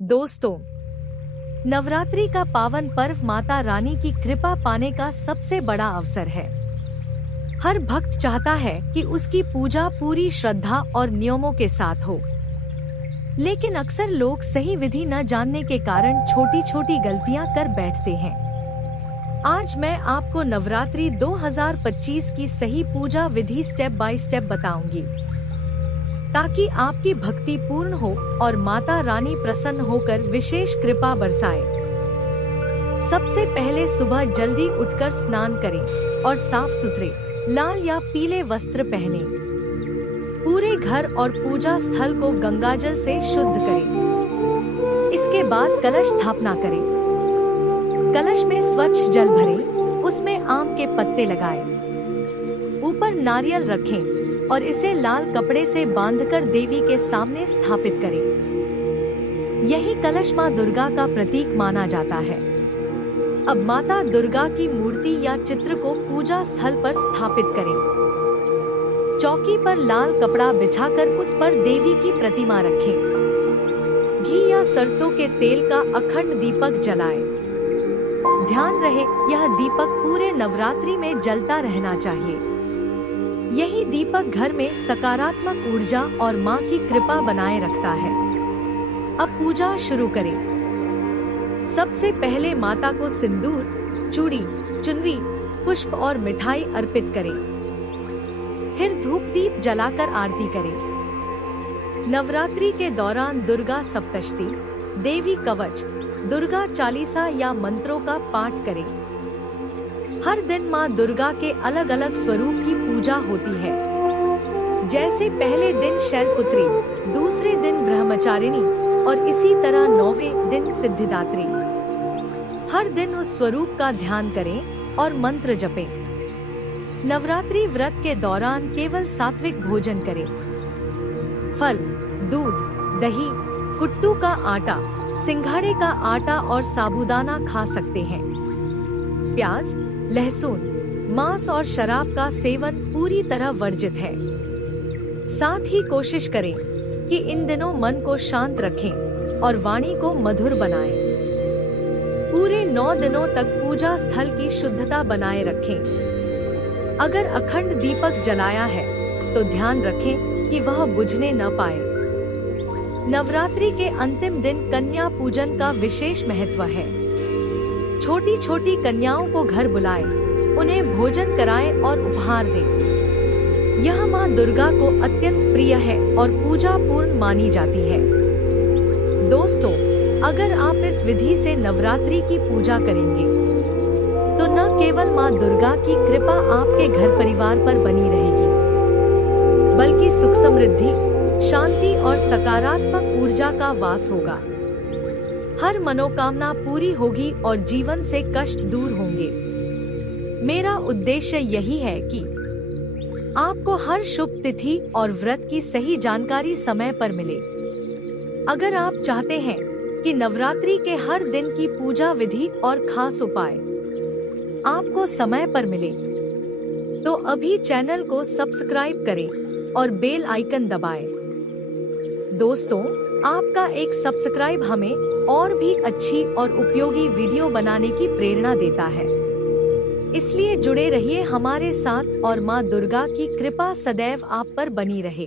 दोस्तों, नवरात्रि का पावन पर्व माता रानी की कृपा पाने का सबसे बड़ा अवसर है। हर भक्त चाहता है कि उसकी पूजा पूरी श्रद्धा और नियमों के साथ हो, लेकिन अक्सर लोग सही विधि न जानने के कारण छोटी छोटी गलतियां कर बैठते हैं। आज मैं आपको नवरात्रि 2025 की सही पूजा विधि स्टेप बाय स्टेप बताऊंगी, ताकि आपकी भक्ति पूर्ण हो और माता रानी प्रसन्न होकर विशेष कृपा बरसाए। सबसे पहले सुबह जल्दी उठकर स्नान करें और साफ सुथरे लाल या पीले वस्त्र पहनें। पूरे घर और पूजा स्थल को गंगाजल से शुद्ध करें। इसके बाद कलश स्थापना करें। कलश में स्वच्छ जल भरें, उसमें आम के पत्ते लगाएं। ऊपर नारियल रखें और इसे लाल कपड़े से बांधकर देवी के सामने स्थापित करें। यही कलश मां दुर्गा का प्रतीक माना जाता है। अब माता दुर्गा की मूर्ति या चित्र को पूजा स्थल पर स्थापित करें। चौकी पर लाल कपड़ा बिछाकर उस पर देवी की प्रतिमा रखें। घी या सरसों के तेल का अखंड दीपक जलाएं। ध्यान रहे, यह दीपक पूरे नवरात्रि में जलता रहना चाहिए। यही दीपक घर में सकारात्मक ऊर्जा और मां की कृपा बनाए रखता है। अब पूजा शुरू करें। सबसे पहले माता को सिंदूर, चूड़ी, चुनरी, पुष्प और मिठाई अर्पित करें। फिर धूप दीप जलाकर आरती करें। नवरात्रि के दौरान दुर्गा सप्तशती, देवी कवच, दुर्गा चालीसा या मंत्रों का पाठ करें। हर दिन मां दुर्गा के अलग अलग स्वरूप की पूजा होती है, जैसे पहले दिन शैलपुत्री, दूसरे दिन ब्रह्मचारिणी और इसी तरह 9वें दिन सिद्धिदात्री। हर दिन उस स्वरूप का ध्यान करें और मंत्र जपें। नवरात्रि व्रत के दौरान केवल सात्विक भोजन करें। फल, दूध, दही, कुट्टू का आटा, सिंघाड़े का आटा और साबूदाना खा सकते हैं। प्याज, लहसुन, मांस और शराब का सेवन पूरी तरह वर्जित है। साथ ही कोशिश करें कि इन दिनों मन को शांत रखें और वाणी को मधुर बनाएं। पूरे 9 दिनों तक पूजा स्थल की शुद्धता बनाए रखें। अगर अखंड दीपक जलाया है तो ध्यान रखें कि वह बुझने न पाए। नवरात्रि के अंतिम दिन कन्या पूजन का विशेष महत्व है। छोटी छोटी कन्याओं को घर बुलाएं, उन्हें भोजन कराएं और उपहार दें। यह मां दुर्गा को अत्यंत प्रिय है और पूजा पूर्ण मानी जाती है। दोस्तों, अगर आप इस विधि से नवरात्रि की पूजा करेंगे तो न केवल मां दुर्गा की कृपा आपके घर परिवार पर बनी रहेगी, बल्कि सुख समृद्धि, शांति और सकारात्मक ऊर्जा का वास होगा। हर मनोकामना पूरी होगी और जीवन से कष्ट दूर होंगे। मेरा उद्देश्य यही है कि आपको हर शुभ तिथि और व्रत की सही जानकारी समय पर मिले। अगर आप चाहते हैं कि नवरात्रि के हर दिन की पूजा विधि और खास उपाय आपको समय पर मिले, तो अभी चैनल को सब्सक्राइब करें और बेल आइकन दबाएं। दोस्तों, आपका एक सब्सक्राइब हमें और भी अच्छी और उपयोगी वीडियो बनाने की प्रेरणा देता है। इसलिए जुड़े रहिए हमारे साथ और मां दुर्गा की कृपा सदैव आप पर बनी रहे।